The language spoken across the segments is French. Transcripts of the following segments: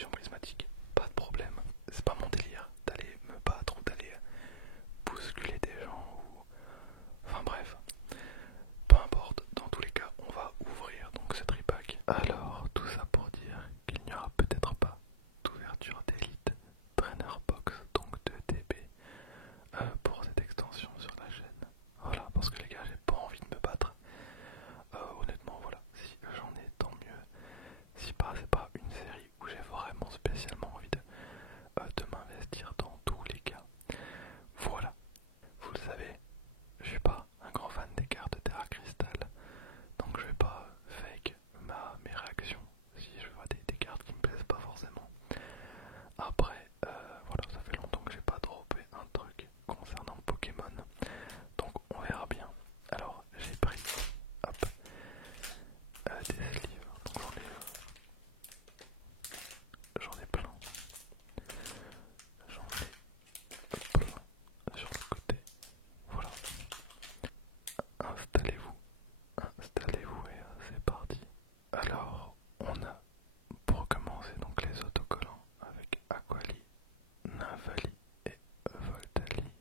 illusion prismatique, pas de problème. C'est pas mon délire d'aller me battre ou d'aller bousculer des gens ou... Enfin bref, peu importe, dans tous les cas, on va ouvrir donc ce tripack. Alors, tout ça pour dire qu'il n'y aura peut-être pas d'ouverture d'élite Trainer Box, donc de TB, pour cette extension sur la chaîne. Voilà, parce que les gars, j'ai pas envie de me battre. Honnêtement, voilà, si j'en ai, tant mieux. Si pas, c'est pas une série où j'ai vraiment spécialement envie de m'investir dans tous les cas. Voilà, vous le savez, je suis pas un grand fan des cartes Terra Crystal, donc je vais pas fake mes réactions si je vois des cartes qui me plaisent pas forcément. Après, voilà, ça fait longtemps que j'ai pas droppé un truc concernant Pokémon, donc on verra bien. Alors j'ai pris, hop, des livres, donc j'en ai plein, j'en ai plein sur le côté. Voilà, installez-vous, installez-vous et c'est parti. Alors on a pour commencer donc les autocollants avec Aquali, Nymphali et Voltali.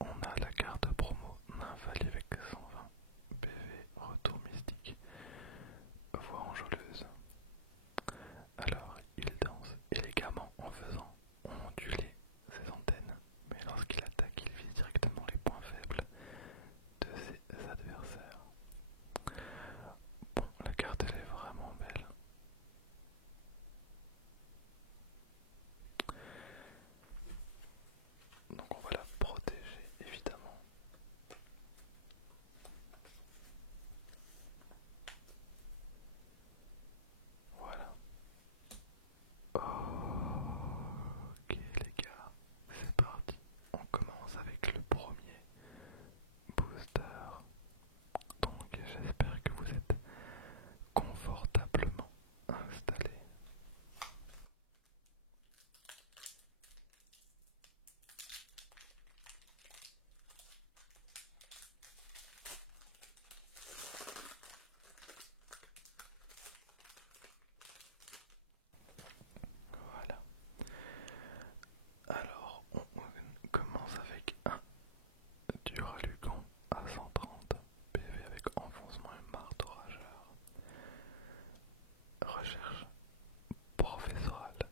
On a la carte promo Nymphali avec 120 PV, retour mystique, voix enjôleuse. Alors il danse élégamment en faisant onduler ses antennes, mais lorsqu'il attaque, il vise directement les points faibles de ses adversaires. Bon, la carte elle est vraiment belle. Donc on va la protéger évidemment. Voilà. Ok les gars, c'est parti. On commence avec le premier booster. Donc j'espère que vous êtes confortablement installés. Voilà. Alors on commence avec un Duralugon à 130 PV avec enfoncement et marteau rageur. Recherche professorale.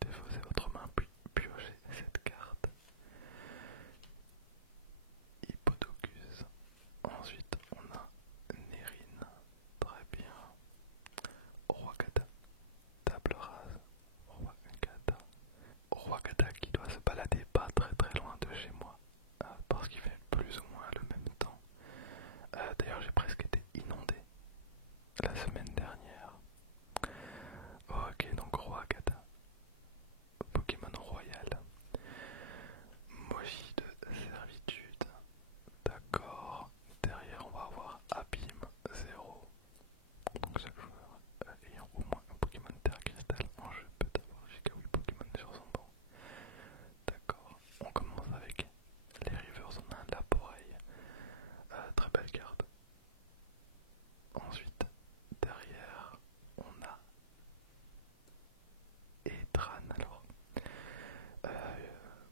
Défausez votre main puis piochez cette carte. Hippodocus. Ensuite on a Nérine. Très bien. Roi Kata. Table rase. Roi Kata. Roi Kata qui doit se balader pas très très loin de chez moi. Parce qu'il fait plus ou moins le même temps. D'ailleurs j'ai presque été inondé la semaine dernière. Ok, donc Roi Kata, Pokémon royal. Moji de servitude. D'accord. Derrière on va avoir Abîme 0. Donc chaque joueur ayant au moins un Pokémon Terre Cristal en jeu peut avoir jusqu'à 8 Pokémon sur son banc. D'accord. On commence avec les Rivers, on a un Laporeille. Très belle carte. Ensuite, derrière, on a Etran. Alors,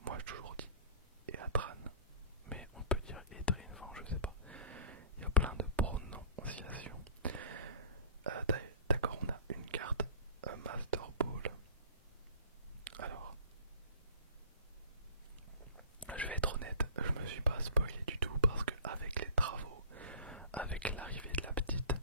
moi j'ai toujours dit Etran, mais on peut dire Etrin, enfin je sais pas. Il y a plein de prononciations. D'accord, on a une carte Master Ball. Alors, je vais être honnête, je me suis pas spoilé du tout parce que avec les travaux, avec l'arrivée de la petite,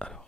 Alors,